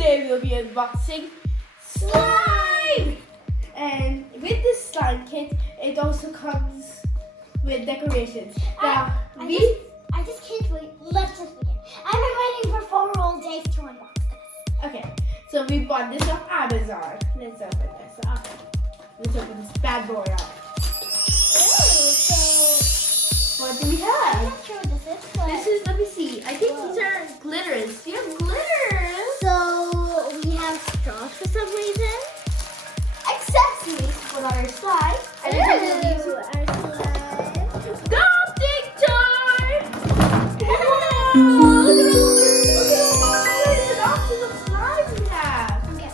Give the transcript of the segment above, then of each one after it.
today we'll be unboxing slime! And with this slime kit, it also comes with decorations. Now, I just can't wait. Let's just begin. I've been waiting for 4 whole days to unbox this. Okay, so we bought this off Amazon. Let's open this up. Let's open this bad boy up. What do we I'm have? not sure what this is, but This is, let me see. I think these are glitters. Do you have glitters? so we have straws for some reason. Accessories for our slime. And then we'll use Ooh, our slime. sculpting time! Wow! Look at all the options of slime we have. Okay.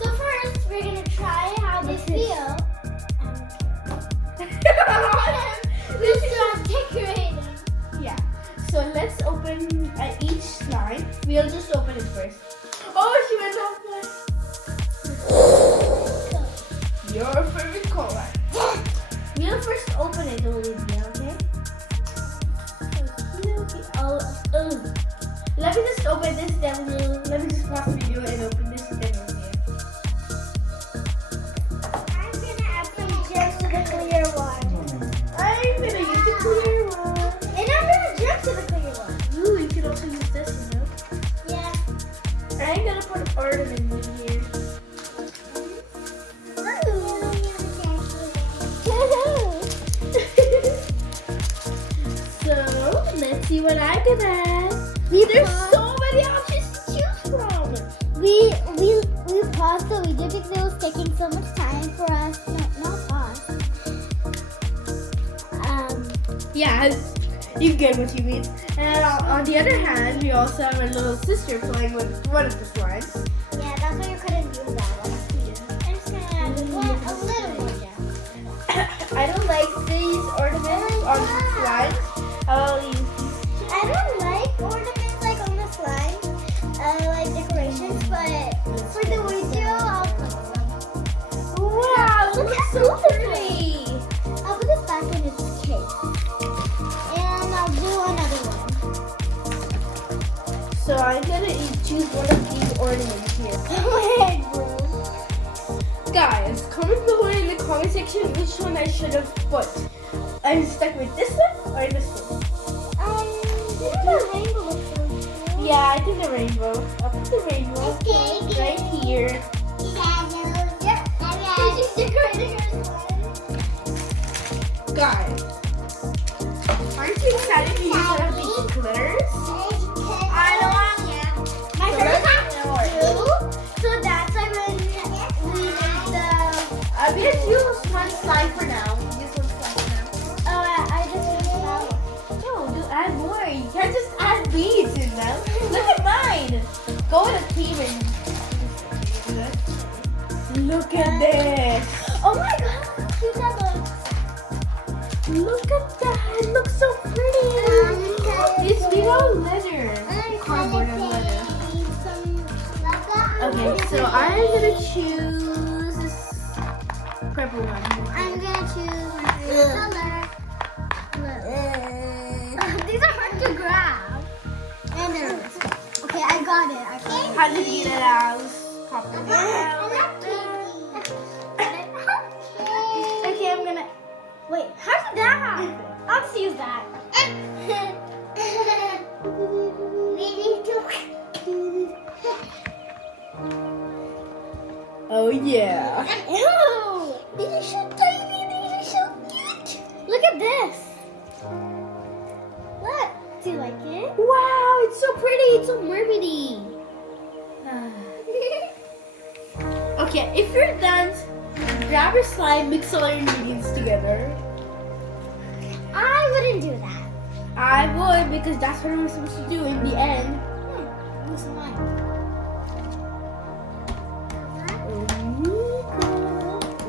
So first, we're gonna try how they feel. This So is I'm decorating. yeah. So let's open each slime. We'll just open it first. Oh, she went off. Your favorite color. We'll first open it, Olivia, okay? Let me just open this, then let me just pause the video and open this, then we'll see it. I'm gonna add some gems to the clear one. I'm gonna use the clear one. And I'm gonna gem to the clear one. Ooh, you can also use this, you know? Yeah. I'm gonna put an ornament in here. So, let's see what I can add. There's so many options to choose from. We paused the video because it was taking so much time for us. No, not pause. Yeah, you get what you mean. And on the other hand, we also have our little sister playing with one of the slimes. Yeah, that's why you couldn't use that one. I'm just gonna add a little more gem. I don't like these ornaments on the slimes. I'll use these. I don't like ornaments like on the slime. I like decorations, but for the video, I'll put some. Wow, Look look how so beautiful. pretty. I'll put this back in its case. And I'll do another one. So I'm gonna choose one of these ornaments here. Wait, bro. Guys, comment below in the comment section which one I should have put. I'm stuck with this one or this one. Didn't the rainbow look so cool? Yeah, I think the rainbow. I'll put the rainbow Okay. right here. She's decorating her slime. Guys, aren't you excited to use one of these glitters? I know I am. My So first let's time too. So that's why when we made the. I'm gonna use one slime for now. Use one slime for now. Oh, I just used that one. No, do add more. You can't just add beads in them. Look at mine. Go with a team and look at this. Oh my god, how cute that looks. Look at that. It looks so pretty. It's made out of leather. Cardboard and leather. Okay, so I'm gonna choose this purple one. I'm gonna choose my favorite color. These are hard to grab. And they're okay, I got it. I got it. How to get it out? Pop it out. Okay, I'm gonna. Wait, how did that happen? I'll just use that. Oh yeah. Ew! These are so tiny. These are so cute. Look at this. What? Do you like it? Wow, it's so pretty. It's so mermaidy. Okay, if you're done, grab your slime, mix all your ingredients together. I wouldn't do that. I would because that's what I'm supposed to do in the end. What's mine?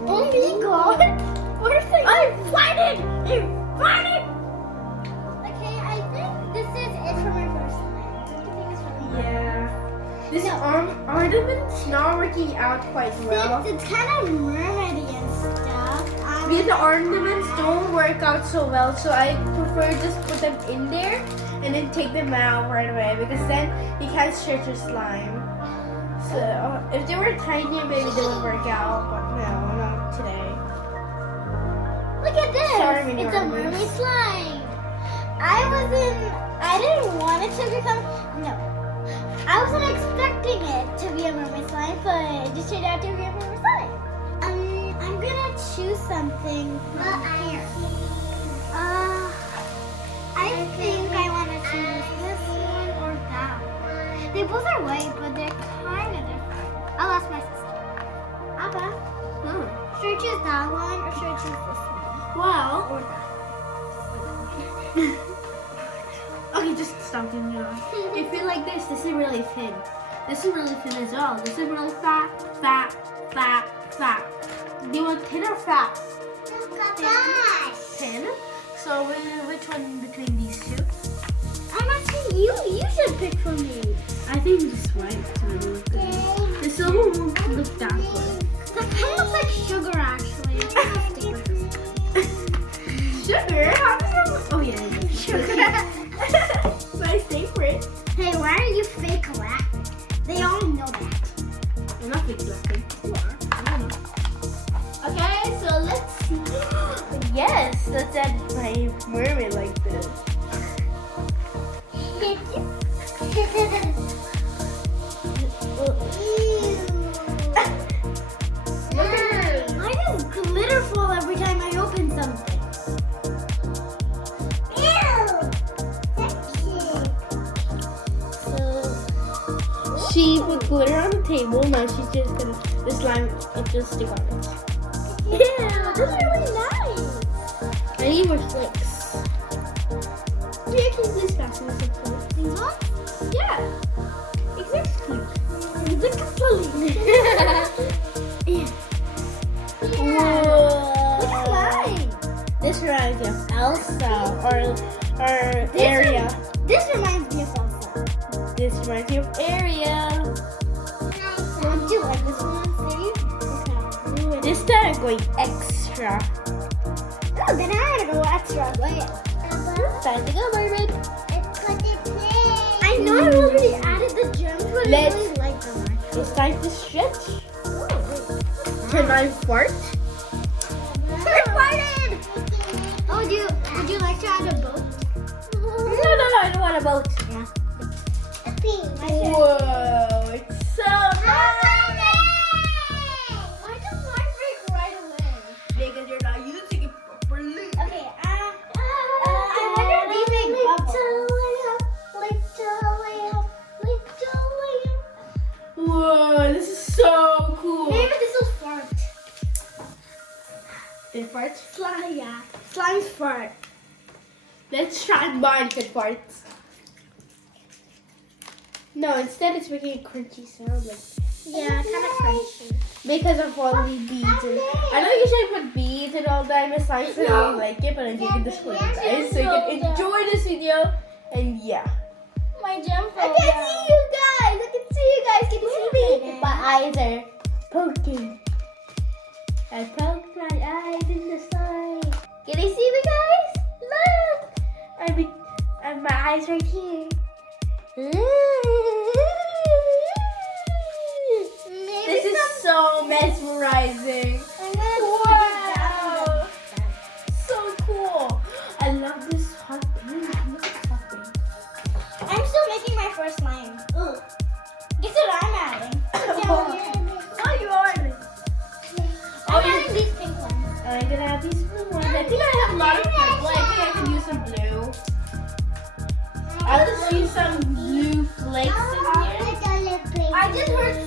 Oh my god! What are they? I'm fighting! I'm fighting! Okay, I think this is it for my first slime. Don't you think it's really good? Yeah. This ornament's not working out quite well. It's kind of mermaidy and stuff. Because the ornaments don't work out so well, so I prefer just put them in there and then take them out right away because then you can't stretch your slime. So if they were tiny, maybe they would work out, but no, not today. Look at this. Sorry, Mini It's a Mermaids. mermaid slime. I didn't want it to become, no. I wasn't expecting it to be a mermaid slime, but it just turned out to be a mermaid slime. I'm gonna choose something from here. I think I want to choose this one or that one. They both are white, but they're kind of different. I'll ask my sister. Abba, should I choose that one or should I choose this one? Well, Or that? okay, just stop doing it. If you like this is really thin. This is really thin as well. This is really fat, fat, fat, fat. Do you want thin or fat? Thin. So which one between these two? I'm asking you. You should pick for me. I think this white really look good. The silver won't look that good. That kind of looks like sugar, actually. I'm gonna stick with this one. Sugar? How does that look? Oh yeah, sugar. My favorite. Hey, why are you fake laughing? They all know that. I'm not big laughing. You are. I don't know. Okay, so let's see. Yes, let's add my mermaid like this. Look at her. Why does glitter fall every time I open something? She put glitter on the table. Now she's just gonna the slime it just stick on it. Yeah, this is really nice. I need more flicks. Maybe I can use this fasten this up. These ones? Yeah. Exactly. Exactly. Yeah. Look Whoa. at mine. This reminds me of Elsa or Ariel. This reminds me of Elsa. This reminds me of Ariel. Don't you like this one? See? Okay. This time I'm going extra. Oh, then I gotta go extra. Wait. Time to go, mermaid. I know I already added the gems, but I Let's- really like them. Actually. It's time to stretch. Oh, Can I fart? I farted! Oh, would you like to add a boat? No, I don't want a boat. Yeah. Whoa, it's so nice. Why does mine break right away? Because you're not using it properly. Okay, I wonder if these make bubbles. Whoa, this is so cool. Maybe this will fart. It farts? Slime, yeah. Slime's fart. Let's try mine if it farts. No, instead it's making a crunchy sound like Yeah, kind of crunchy. because of all the beads. And I know you should put beads and all that in the slimes, so I don't like it, but I'm giving this for you guys so you can enjoy this video. And yeah. My gem I can see you guys. I can see you guys. Can you see me? My eyes are poking. I poked my eyes in the slime. Can you see me, guys? Look. My eyes right here. This is so mesmerizing. Wow. So cool. I love this hot pink. Look at this hot pink. I'm still making my first slime. Ugh. Guess what I'm adding? Oh, you are. I'm adding these pink ones. I'm gonna add these blue ones. I think I have a lot of purple. I think I can use some blue. I'll just use some blue flakes in here. I just heard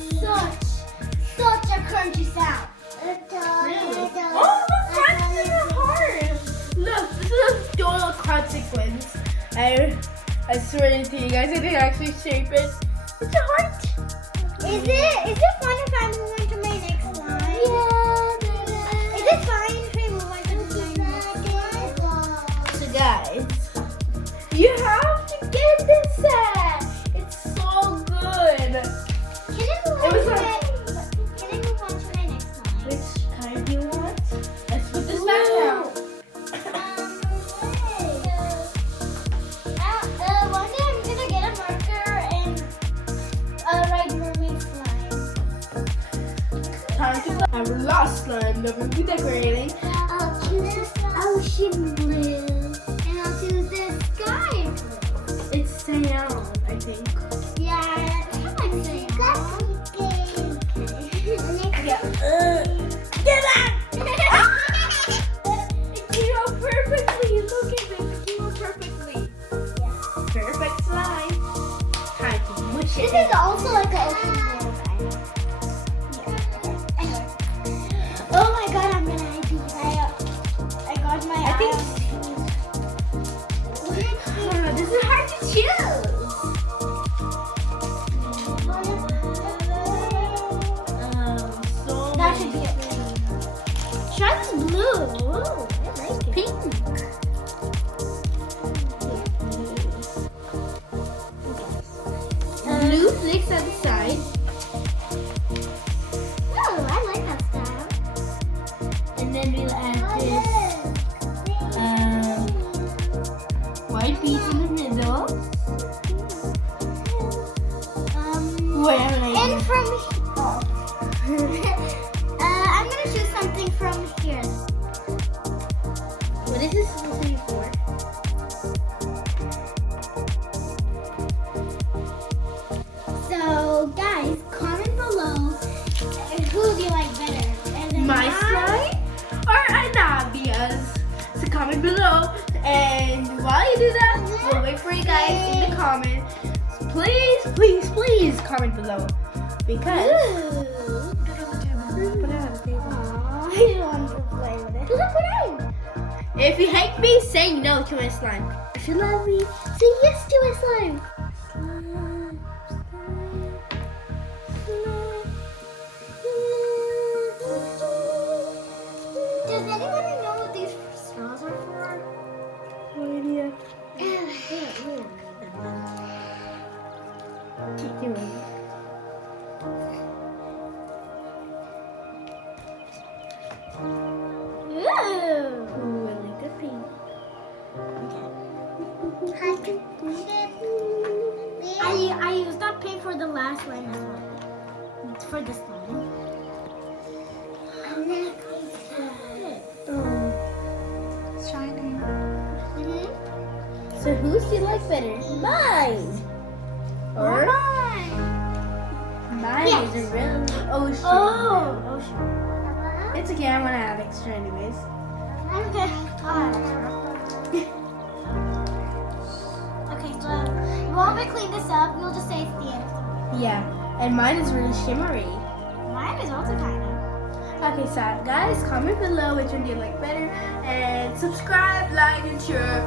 such a crunchy sound. Really? Oh, the front is a heart. Look, this is a total consequence. I swear to you guys, I can actually shape it. It's a heart. Is it fun if I move on to my next slime? Yeah. Is it fine if I move on to my next slime? So guys, you have to get this set. It's so good. Can I move on It was to like- can I move on to my next slime? Which kind do you want? Let's put this back down. One day I'm gonna get a marker and write mermaid slime. Our last slime that we'll be decorating. I'll choose this ocean blue. And I'll choose this sky blue. It's cyan, I think. Yeah, I like cyan. Get out! It came out perfectly. Look at this. It came out perfectly. Perfect slime. Time to mush it. This is also like an ocean blue kind of. Anyway. Oh my god, I'm gonna ID. I got my I think eye. this is hard to choose. So That should be it. Try this blue. Ooh, I like it. pink. Blue flicks at the side, Oh, I like that style. and then we'll add this white piece in the middle. Whatever I And from I'm gonna choose something from here. What is this supposed to be for? So, guys, comment below who do you like better. And then My slime or Anabia's? So comment below, and while you do that, we'll wait for you guys in the comments. Please, please, please comment below because Aw, I want to play with it. Look what if you hate me, say no to my slime. If you love me, say yes to my slime. Does anybody know what these straws are for? No idea. Keep doing. Ooh. Ooh, I like the pink. I used that pink for the last one as well. It's for this one. And then Oh. shining. So whose do you like better? Mine. Or mine Yes. is a real ocean. Oh, sure. It's okay, I'm gonna have extra anyways. Okay. Okay, so while we clean this up, we'll just say it's the end. Yeah, and mine is really shimmery. Mine is also kind of. Okay, so guys, comment below which one do you like better, and subscribe, like, and share.